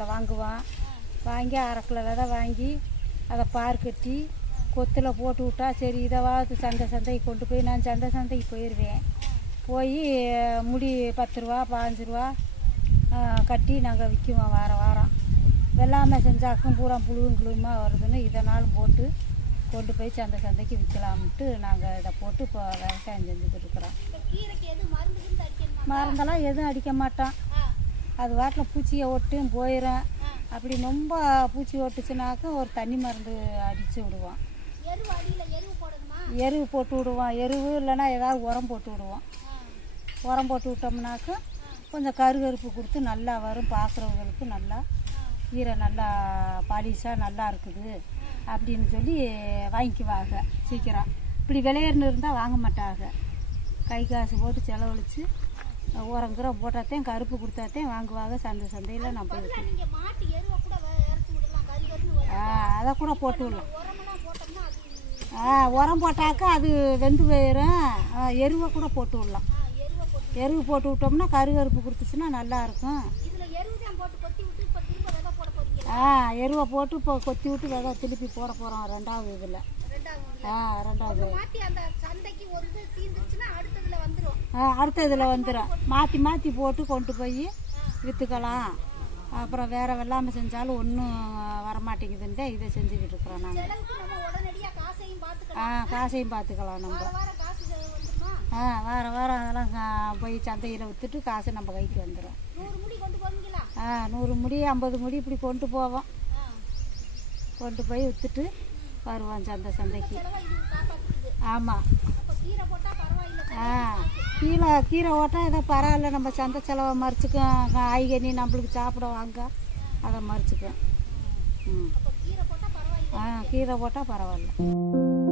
மார்க்கெட்டில் வாங்குவோம் வாங்கி அரை கிலோ விதை வாங்கி அதை பார் கட்டி கொத்தில் போட்டு விட்டா சரி இதைவாவது சந்தை சந்தைக்கு கொண்டு போய் நான் சந்தை சந்தைக்கு போயிடுவேன். போய் முடி பத்து ரூபா பாஞ்சு ரூபா கட்டி நாங்கள் விற்குவோம் வாரம் வாரம். வெள்ளாமை செஞ்சாக்கும் பூரா புழுவும் புழுவுமா வருதுன்னு இதனால் போட்டு கொண்டு போய் சந்தை சந்தைக்கு விற்கலாம்ட்டு நாங்கள் இதை போட்டு இப்போ விவசாயம் செஞ்சுக்கிட்டு இருக்கிறோம். மருந்தெல்லாம் எதுவும் அடிக்க மாட்டோம் அது வாட்டில் பூச்சியை ஒட்டும் போயிடும் அப்படி ரொம்ப பூச்சி ஒட்டுச்சுனாக்கா ஒரு தண்ணி மருந்து அடித்து விடுவோம் எருவு போட்டு விடுவோம் எருவு இல்லைன்னா ஏதாவது உரம் போட்டு விடுவோம் உரம் போட்டு விட்டோம்னாக்கா கொஞ்சம் கருகருப்பு கொடுத்து நல்லா வரும். பார்க்குறவங்களுக்கு நல்லா கீரை நல்லா பாலிஷாக நல்லா இருக்குது அப்படின்னு சொல்லி வாங்கிக்குவாங்க சீக்கிரம். இப்படி விளையாடுன்னு இருந்தால் வாங்க மாட்டாங்க. கை காசு போட்டு செலவழித்து உரங்குறம் போட்டாத்தையும் கருப்பு கொடுத்தாத்தையும் வாங்குவாங்க. சந்தை சந்தையில் நான் போய் அதை கூட போட்டு விடலாம். ஆ உரம் போட்டாக்கா அது வெந்து போயிடும் எருவை கூட போட்டு விடலாம். எருவை போட்டு விட்டோம்னா கருகருப்பு கொடுத்துச்சுன்னா நல்லா இருக்கும். இதில் எருவு தான் போட்டு கொத்தி விட்டு இப்போ திரும்ப விதை போட போறீங்க ஆ எருவை போட்டு இப்போ கொத்தி விட்டு விதை திருப்பி போட போகிறோம் ரெண்டாவது இதில். ஆ ரெண்டாவது அடுத்த இதில் வந்துடும் மாற்றி மாற்றி போட்டு கொண்டு போய் விற்றுக்கலாம் அப்புறம் வேறு வெள்ளாமை செஞ்சாலும் ஒன்றும் வரமாட்டேங்குதுன்ட்டு இதை செஞ்சுக்கிட்டு இருக்கிறோம் நாங்கள் ஆ காசையும் பார்த்துக்கலாம் நம்ம. வார ஆ வாரம் வாரம் அதெல்லாம் போய் சந்தையில் விற்றுட்டு காசு நம்ம கைக்கு வந்துடும் ஆ நூறு முடி ஐம்பது முடி இப்படி கொண்டு போவோம். கொண்டு போய் விற்றுட்டு வருவோம் சந்தை சந்தைக்கு. ஆமாம் கீரை ஆ கீழே கீரை ஓட்டா ஏதோ பரவாயில்ல. நம்ம சந்தை செலவை மறிச்சுக்கும் காய்கறி நம்மளுக்கு சாப்பிட வாங்க. அதை மறிச்சுக்கும் ம். கீரை ஆ கீரை போட்டால் பரவாயில்ல.